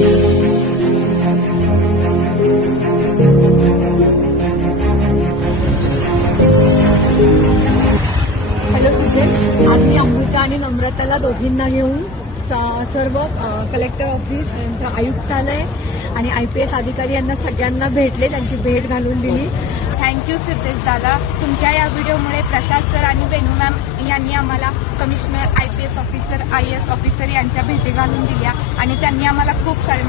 Hello Siddhesh, आज मी अमृता आणि नम्रताला दोघींना घेऊन सर्व कलेक्टर ऑफिस, आयुक्तालय आणि IPS अधिकारी यांना सगळ्यांना भेटले, त्यांची भेट घालून दिली. थँक्यू सिद्धेश दादा. तुमच्या या व्हिडिओमुळे प्रसाद सर आणि वेणू मॅम यांनी आम्हाला commissioner, IPS officer, IAS officer यांच्या भेटी घालून दिल्या आणि त्यांनी आम्हाला खूप सारे